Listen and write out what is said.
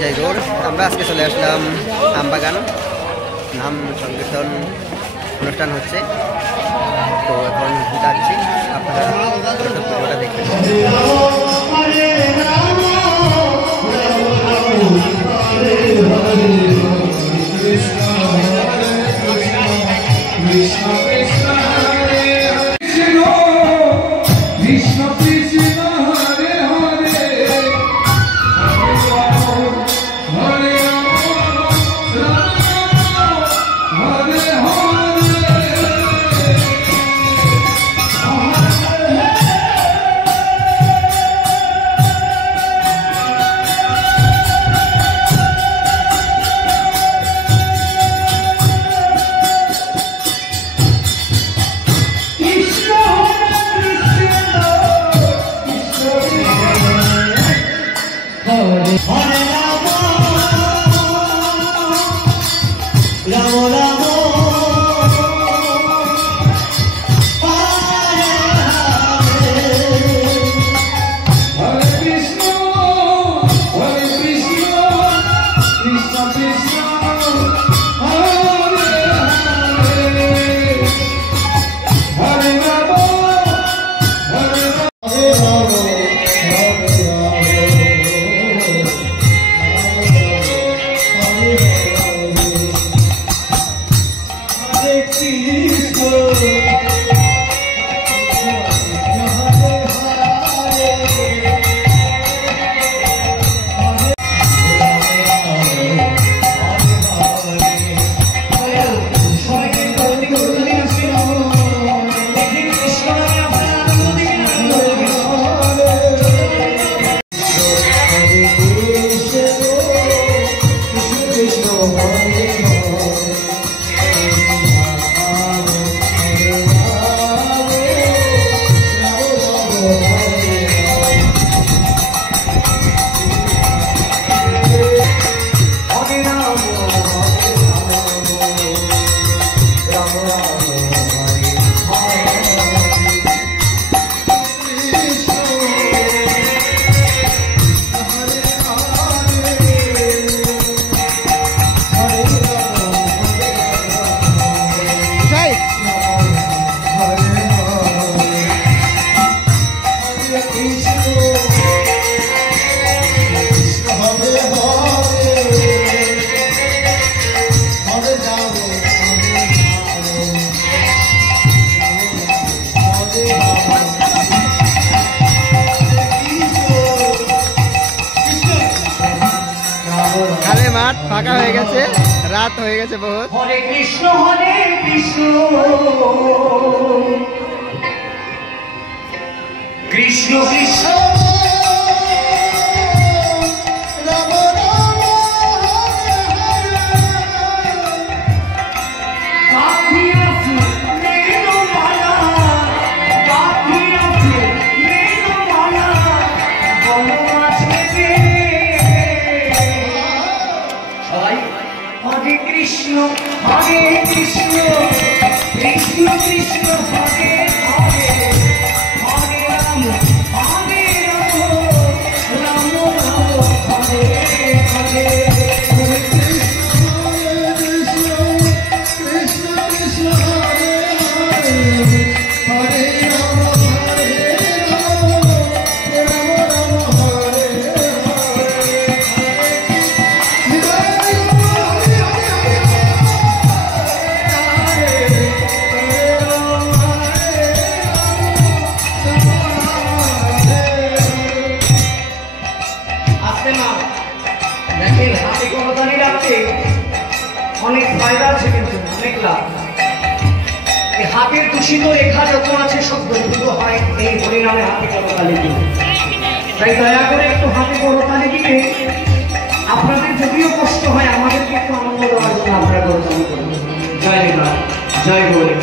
জয় গৌর। আমরা আজকে চলে আসলাম আমবাগান, নাম সংকীর্তন অনুষ্ঠান হচ্ছে, তো এখন যাচ্ছি, আপনারা পুরোটা দেখবেন। খালে মাঠ ফাঁকা হয়ে গেছে, রাত হয়ে গেছে বহুত। হরে Krishna Krishna Krishna Krishna, Hare Krishna, Krishna Krishna, Hare Hare, Hare Rama, Hare Rama, Rama Rama, Hare Hare, Hare Krishna, Krishna Krishna, Hare Hare, Hare Rama, Hare Rama, Rama Rama, Hare অনেক ফায়দা আছে, কিন্তু অনেক লাভ। এই হাতের দূষিত রেখা যত আছে সব দ্রুত হয় এই হরিনামে হাতে করতালি দিয়ে। তাই দয়া করে একটু হাতে করতালি দিলে আপনাদের যদিও কষ্ট হয়, আমাদেরকে একটু আনন্দ দেওয়ার জন্য আপনারা করতালি করবেন। জয় নিবাস, জয় গৌরী।